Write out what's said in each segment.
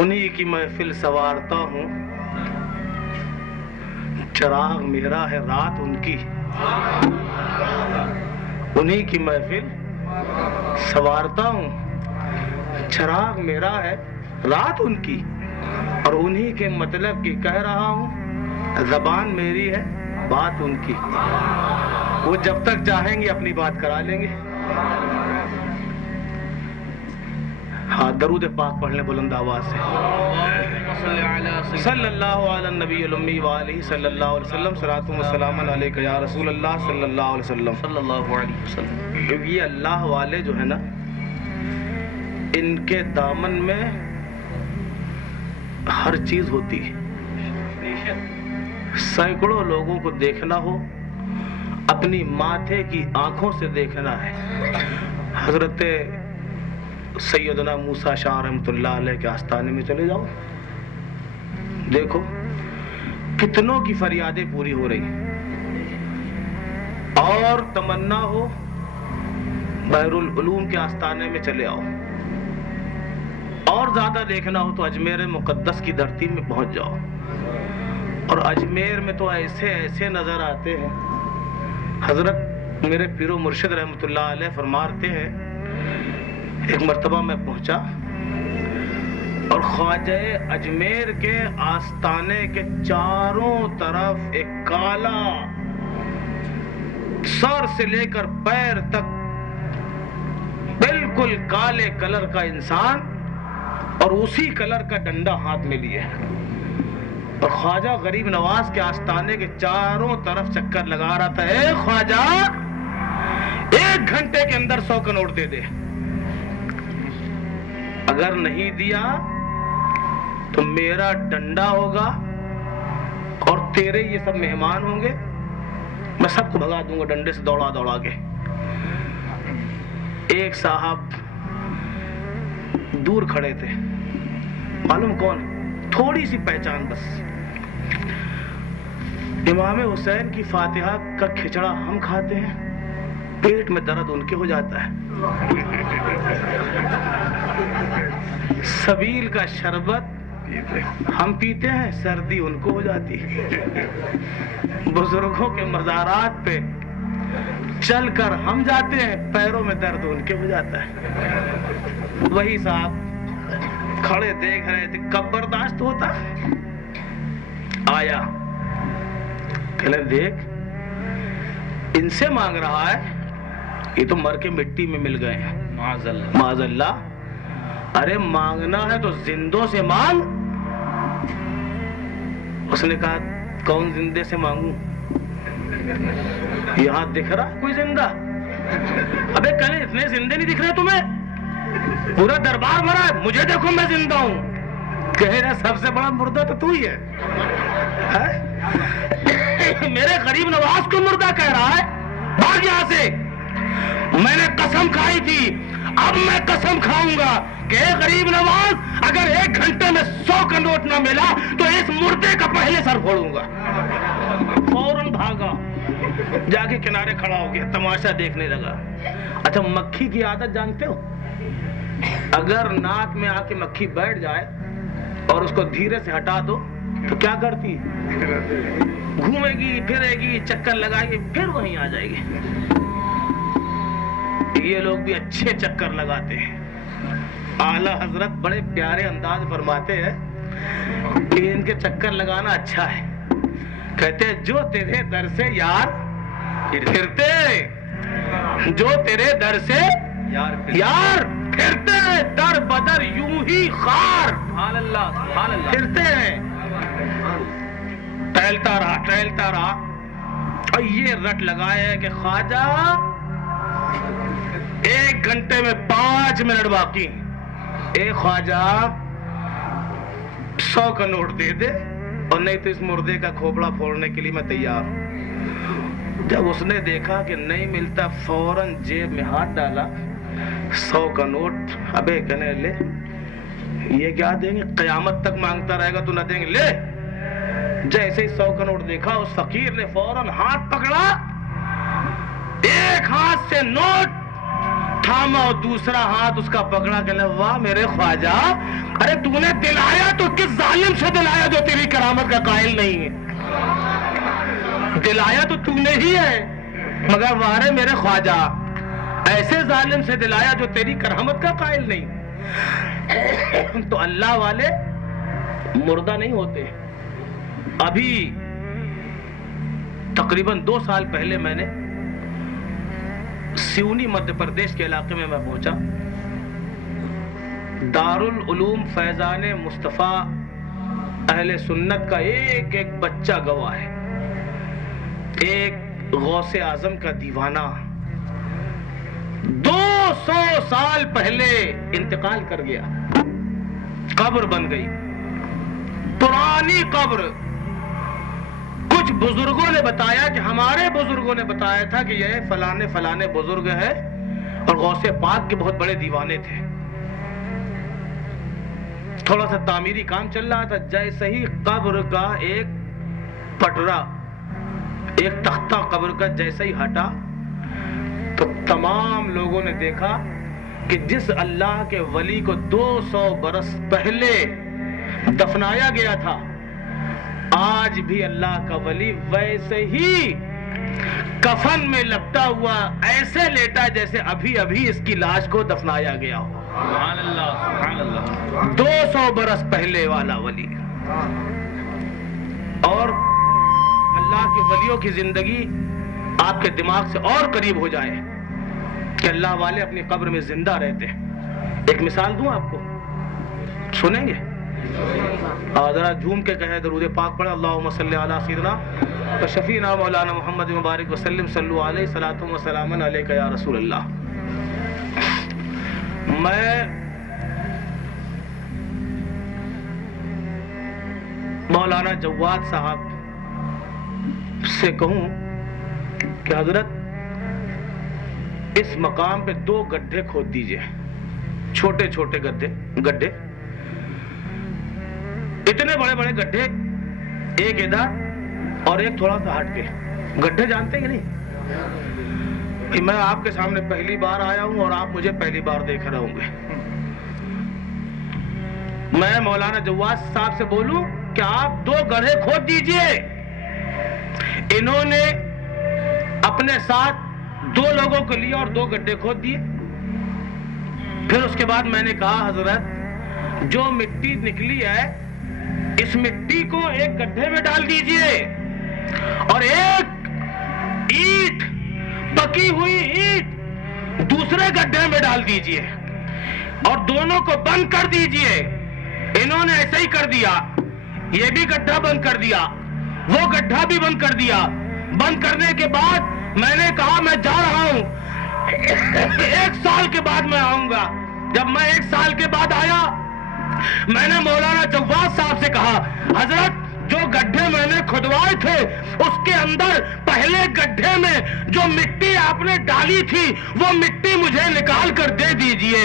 انہی کی محفل سنوارتا ہوں، چراغ میرا ہے رات ان کی، انہی کی محفل سنوارتا ہوں، چراغ میرا ہے رات ان کی، اور انہی کے مطلب کی کہہ رہا ہوں، زبان میری ہے بات ان کی، وہ جب تک چاہیں گے اپنی بات کرا لیں گے۔ ہاں درود پاک پڑھ لیں بلند آواز سے، صلی اللہ علی النبی الامی وآلہ صلی اللہ علیہ وسلم، صلاۃ و سلام علیک یا رسول اللہ صلی اللہ علیہ وسلم، صلی اللہ علیہ وسلم۔ یہ اللہ والے جو ہے نا، ان کے دامن میں ہر چیز ہوتی ہے۔ سینکڑوں لوگوں کو دیکھنا ہو، اپنی ماتھے کی آنکھوں سے دیکھنا ہے۔ حضرت سیدنا موسیٰ شاہ رحمۃ اللہ علیہ کے آستانے میں چلے جاؤ، دیکھو کتنوں کی فریادیں پوری ہو رہی، اور تمنا ہو بحر العلوم کے آستانے میں چلے آؤ، اور زیادہ دیکھنا ہو تو اجمیر مقدس کی دھرتی میں پہنچ جاؤ، اور اجمیر میں تو ایسے ایسے نظر آتے ہیں۔ حضرت میرے پیر و مرشد رحمۃ اللہ علیہ فرماتے ہیں، ایک مرتبہ میں پہنچا اور خواجہ اجمیر کے آستانے کے چاروں طرف ایک کالا، سر سے لے کر پیر تک بالکل کالے کلر کا انسان، اور اسی کلر کا ڈنڈا ہاتھ میں لیے، اور خواجہ غریب نواز کے آستانے کے چاروں طرف چکر لگا رہا تھا، اے خواجہ 1 گھنٹے کے اندر 100 کا نوٹ دے دے، اگر نہیں دیا تو میرا ڈنڈا ہوگا اور تیرے یہ سب مہمان ہوں گے، میں سب کو بھگا دوں گا ڈنڈے سے دوڑا دوڑا کے۔ ایک صاحب دور کھڑے تھے، معلوم کون، تھوڑی سی پہچان بس، امام حسین کی فاتحہ کا کھچڑا ہم کھاتے ہیں، پیٹ میں درد ان کے ہو جاتا ہے، سبیل کا شربت ہم پیتے ہیں، سردی ان کو ہو جاتی ہے، بزرگوں کے مزارات پہ چل کر ہم جاتے ہیں، پیروں میں درد ان کے ہو جاتا ہے۔ وہی صاحب کھڑے دیکھ رہے تھے، کب برداشت ہوتا، آیا کہنے دیکھ ان سے مانگ رہا ہے، یہ تو مر کے مٹی میں مل گئے ہیں، معاذ اللہ، ارے مانگنا ہے تو زندوں سے مانگ۔ اس نے کہا کون زندے سے مانگوں، یہاں دکھ رہا کوئی زندہ؟ ابے کہنے اتنے زندے نہیں دکھ رہے تمہیں، پورا دربار بھرا ہے، مجھے دیکھو میں زندہ ہوں، کہہ رہا سب سے بڑا مردہ تو ہی ہے، میرے غریب نواز کو مردہ کہہ رہا ہے، بھاگ یہاں سے، میں نے قسم کھائی تھی، اب میں قسم کھاؤں گا کہ اے غریب نواز، اگر 1 گھنٹے میں 100 کا نوٹ نہ ملا تو اس مردے کا پہلے سر پھوڑوں گا۔ فوراً بھاگا، جا کے کنارے کھڑا ہو گیا، تماشا دیکھنے لگا۔ اچھا مکھی کی عادت جانتے ہو، اگر ناک میں آ کے مکھی بیٹھ جائے اور اس کو دھیرے سے ہٹا دو تو کیا کرتی ہے، گھومے گی پھرے گی، چکر لگائے گی، پھر وہیں آ جائے گی۔ یہ لوگ بھی اچھے چکر لگاتے ہیں۔ اعلیٰ حضرت بڑے پیارے انداز فرماتے ہیں کہ ان کے چکر لگانا اچھا ہے، کہتے ہیں جو تیرے در سے یار پھرتے، جو تیرے در سے یار پھرتے، در بدر یوں ہی خار پھرتے ہیں۔ ٹہلتا رہا، اور یہ رٹ لگایا ہے کہ خواجہ 1 گھنٹے میں 5 منٹ باقی، اے خواجہ 100 کا نوٹ دے دے، اور نہیں تو اس مردے کا کھوپڑا پھوڑنے کے لیے میں تیار ہوں۔ جب اس نے دیکھا کہ نہیں ملتا، فوراً جیب میں ہاتھ ڈالا، 100 کا نوٹ، ابے کہنے لے، یہ کیا دیں گے، قیامت تک مانگتا رہے گا تو نہ دیں گے، لے۔ جیسے ہی 100 کا نوٹ دیکھا، اس فقیر نے فوراً ہاتھ پکڑا، ایک ہاتھ سے نوٹ تھاما اور دوسرا ہاتھ اس کا پکڑا، کہنے واہ میرے خواجہ، ارے تو نے دلایا تو کس ظالم سے دلایا جو تیری کرامت کا قائل نہیں ہے؟ دلایا تو تو نے ہی ہے، مگر وارے میرے خواجہ ایسے ظالم سے دلایا جو تیری کرامت کا قائل نہیں۔ تو اللہ والے مردہ نہیں ہوتے۔ ابھی تقریباً 2 سال پہلے میں نے سیونی مدھیہ پردیش کے علاقے میں پہنچا۔ دارالعلوم فیضان مصطفیٰ اہل سنت کا ایک ایک بچہ گواہ ہے۔ ایک غوث اعظم کا دیوانہ 200 سال پہلے انتقال کر گیا، قبر بن گئی، پرانی قبر۔ کچھ بزرگوں نے بتایا کہ ہمارے بزرگوں نے بتایا تھا کہ یہ فلانے فلانے بزرگ ہے اور غوث پاک کے بہت بڑے دیوانے تھے۔ تھوڑا سا تعمیری کام چل رہا تھا، جیسے ہی قبر کا ایک پٹرا، ایک تختہ قبر کا جیسے ہی ہٹا تو تمام لوگوں نے دیکھا کہ جس اللہ کے ولی کو 200 برس پہلے دفنایا گیا تھا، آج بھی اللہ کا ولی ویسے ہی کفن میں لپٹا ہوا ایسے لیٹا جیسے ابھی ابھی اس کی لاش کو دفنایا گیا ہو۔ سبحان اللہ، سبحان اللہ۔ 200 برس پہلے والا ولی۔ اور اللہ کے ولیوں کی زندگی آپ کے دماغ سے اور قریب ہو جائے کہ اللہ والے اپنی قبر میں زندہ رہتے ہیں۔ ایک مثال دوں آپ کو، سنیں گے؟ ذرا جھوم کے کہے درود پاک پڑھیں، اللہم صلی علی سیدنا و شفیعنا مولانا محمد مبارک وسلم، صلو علیہ صلاۃ و سلام علیک یا رسول اللہ۔ میں مولانا جواد صاحب سے کہوں کہ حضرت اس مقام پہ 2 گڈھے کھود دیجئے، چھوٹے چھوٹے گڈھے، اتنے بڑے بڑے گڈھے، ایک ادھر اور ایک تھوڑا سا ہٹ کے۔ گڈھے جانتے ہیں کہ نہیں؟ میں آپ کے سامنے پہلی بار آیا ہوں اور آپ مجھے پہلی بار دیکھ رہے ہوں گے۔ میں مولانا جواد صاحب سے بولوں کہ آپ 2 گڈھے کھود دیجئے۔ انہوں نے اپنے ساتھ 2 لوگوں کو لیا اور 2 گڈھے کھود دیے۔ پھر اس کے بعد میں نے کہا حضرت جو مٹی نکلی ہے اس مٹی کو ایک گڈھے میں ڈال دیجئے اور ایک اینٹ، پکی ہوئی اینٹ دوسرے گڈھے میں ڈال دیجئے اور دونوں کو بند کر دیجئے۔ انہوں نے ایسا ہی کر دیا، یہ بھی گڈھا بند کر دیا، وہ گڈھا بھی بند کر دیا۔ بند کرنے کے بعد میں نے کہا میں جا رہا ہوں، 1 سال کے بعد میں آؤں گا۔ جب میں 1 سال کے بعد آیا، میں نے مولانا جواد صاحب سے کہا حضرت جو گڈھے میں نے کھدوائے تھے اس کے اندر پہلے گڈھے میں جو مٹی آپ نے ڈالی تھی وہ مٹی مجھے نکال کر دے دیجئے۔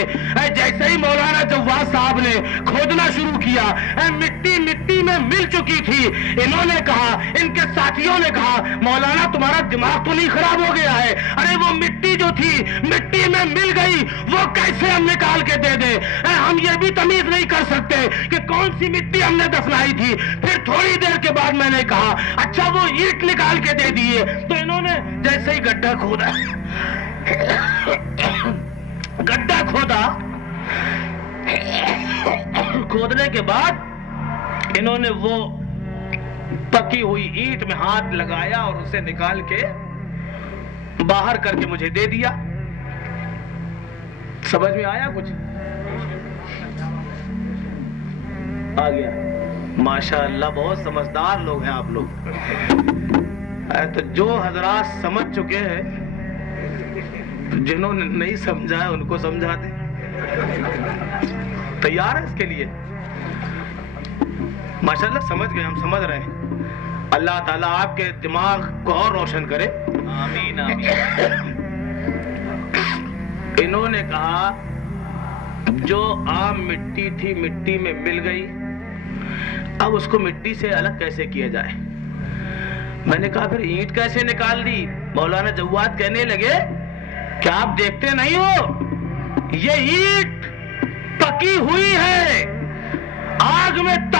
جیسے ہی مولانا جواد صاحب نے کھودنا شروع کیا، مٹی میں مل چکی تھی۔ انہوں نے کہا، ان کے ساتھیوں نے کہا مولانا تمہارا دماغ تو نہیں خراب ہو گیا ہے؟ ارے وہ مٹی جو تھی مٹی میں مل گئی، وہ کیسے ہم نکال کے دے دیں؟ ہم یہ بھی تمیز نہیں کر سکتے کہ کون سی مٹی ہم نے دفنائی تھی۔ پھر تھوڑی دیر کے بعد میں نے کہا اچھا وہ اینٹ نکال کے دے دیے۔ تو انہوں نے جیسے ہی گڈھا کھودا، کھودنے کے بعد انہوں نے وہ پکی ہوئی اینٹ میں ہاتھ لگایا اور اسے نکال کے باہر کر کے مجھے دے دیا۔ سمجھ میں آیا کچھ؟ آ گیا؟ ماشاءاللہ بہت سمجھدار لوگ ہیں آپ لوگ۔ تو جو حضرات سمجھ چکے ہیں، جنہوں نے نہیں سمجھا ہے ان کو سمجھا دیں۔ تیار ہے اس کے لیے؟ ماشاءاللہ سمجھ گئے، ہم سمجھ رہے ہیں۔ اللہ تعالیٰ آپ کے دماغ کو اور روشن کرے، آمین آمین۔ انہوں نے کہا جو عام مٹی تھی مٹی میں مل گئی، اب اس کو مٹی سے الگ کیسے کیا جائے؟ میں نے کہا پھر اینٹ کیسے نکال دی؟ مولانا جواد کہنے لگے کہ آپ دیکھتے نہیں ہو یہ اینٹ پکی ہوئی ہے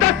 10